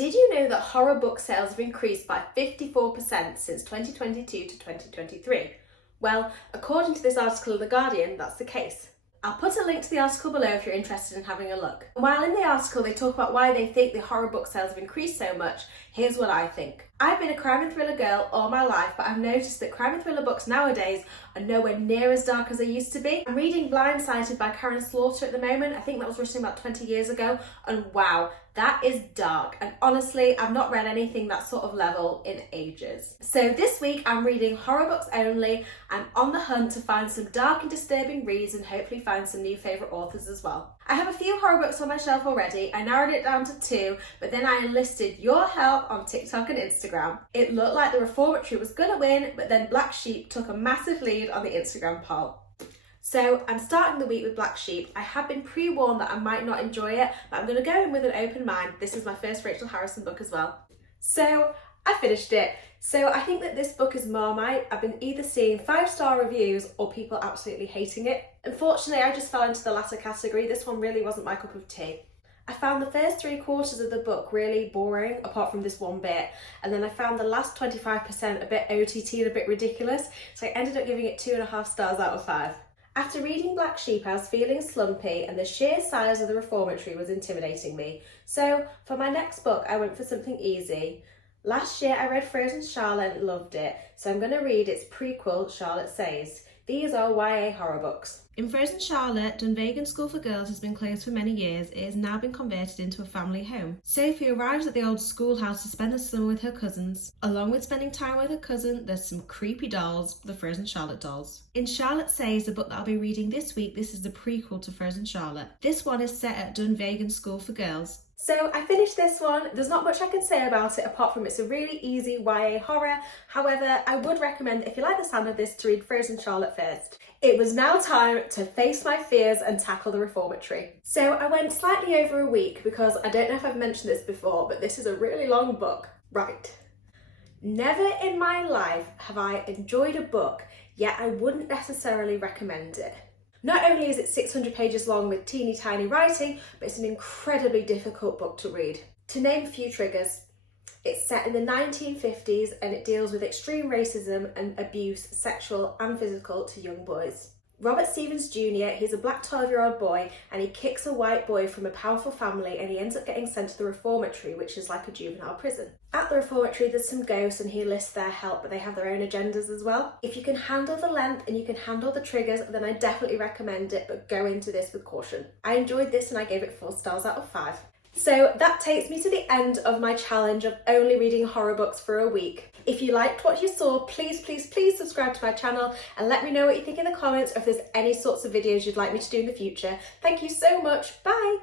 Did you know that horror book sales have increased by 54% since 2022 to 2023? Well, according to this article in The Guardian, that's the case. I'll put a link to the article below if you're interested in having a look. And while in the article they talk about why they think the horror book sales have increased so much, here's what I think. I've been a crime and thriller girl all my life, but I've noticed that crime and thriller books nowadays are nowhere near as dark as they used to be. I'm reading Blindsided by Karen Slaughter at the moment. I think that was written about 20 years ago, and wow, that is dark. And honestly, I've not read anything that sort of level in ages. So this week I'm reading horror books only. I'm on the hunt to find some dark and disturbing reads and hopefully find some new favourite authors as well. I have a few horror books on my shelf already. I narrowed it down to 2, but then I enlisted your help on TikTok and Instagram. It looked like The Reformatory was gonna win, but then Black Sheep took a massive lead on the Instagram poll. So I'm starting the week with Black Sheep. I have been pre-warned that I might not enjoy it, but I'm gonna go in with an open mind. This is my first Rachel Harrison book as well. So I finished it. So I think that this book is Marmite. I've been either seeing 5-star reviews or people absolutely hating it. Unfortunately, I just fell into the latter category. This one really wasn't my cup of tea. I found the first 3/4 of the book really boring, apart from this one bit, and then I found the last 25% a bit OTT and a bit ridiculous, so I ended up giving it 2.5 stars out of 5. After reading Black Sheep, I was feeling slumpy and the sheer size of the Reformatory was intimidating me. So for my next book, I went for something easy. Last year I read Frozen Charlotte and loved it, so I'm going to read its prequel, Charlotte Says. These are YA horror books. In Frozen Charlotte, Dunvegan School for Girls has been closed for many years. It has now been converted into a family home. Sophie arrives at the old schoolhouse to spend the summer with her cousins. Along with spending time with her cousin, there's some creepy dolls, the Frozen Charlotte dolls. In Charlotte Says, the book that I'll be reading this week, this is the prequel to Frozen Charlotte. This one is set at Dunvegan School for Girls. So I finished this one. There's not much I can say about it apart from it's a really easy YA horror. However, I would recommend, if you like the sound of this, to read Frozen Charlotte first. It was now time to face my fears and tackle the Reformatory. So I went slightly over a week because I don't know if I've mentioned this before, but this is a really long book. Right. Never in my life have I enjoyed a book, yet I wouldn't necessarily recommend it. Not only is it 600 pages long with teeny tiny writing, but it's an incredibly difficult book to read. To name a few triggers, it's set in the 1950s and it deals with extreme racism and abuse, sexual and physical, to young boys. Robert Stevens Jr., he's a black 12-year-old boy and he kicks a white boy from a powerful family and he ends up getting sent to the Reformatory, which is like a juvenile prison. At the Reformatory there's some ghosts and he enlists their help, but they have their own agendas as well. If you can handle the length and you can handle the triggers, then I definitely recommend it, but go into this with caution. I enjoyed this and I gave it 4 stars out of 5. So that takes me to the end of my challenge of only reading horror books for a week. If you liked what you saw, please subscribe to my channel and let me know what you think in the comments, or if there's any sorts of videos you'd like me to do in the future. Thank you so much. Bye.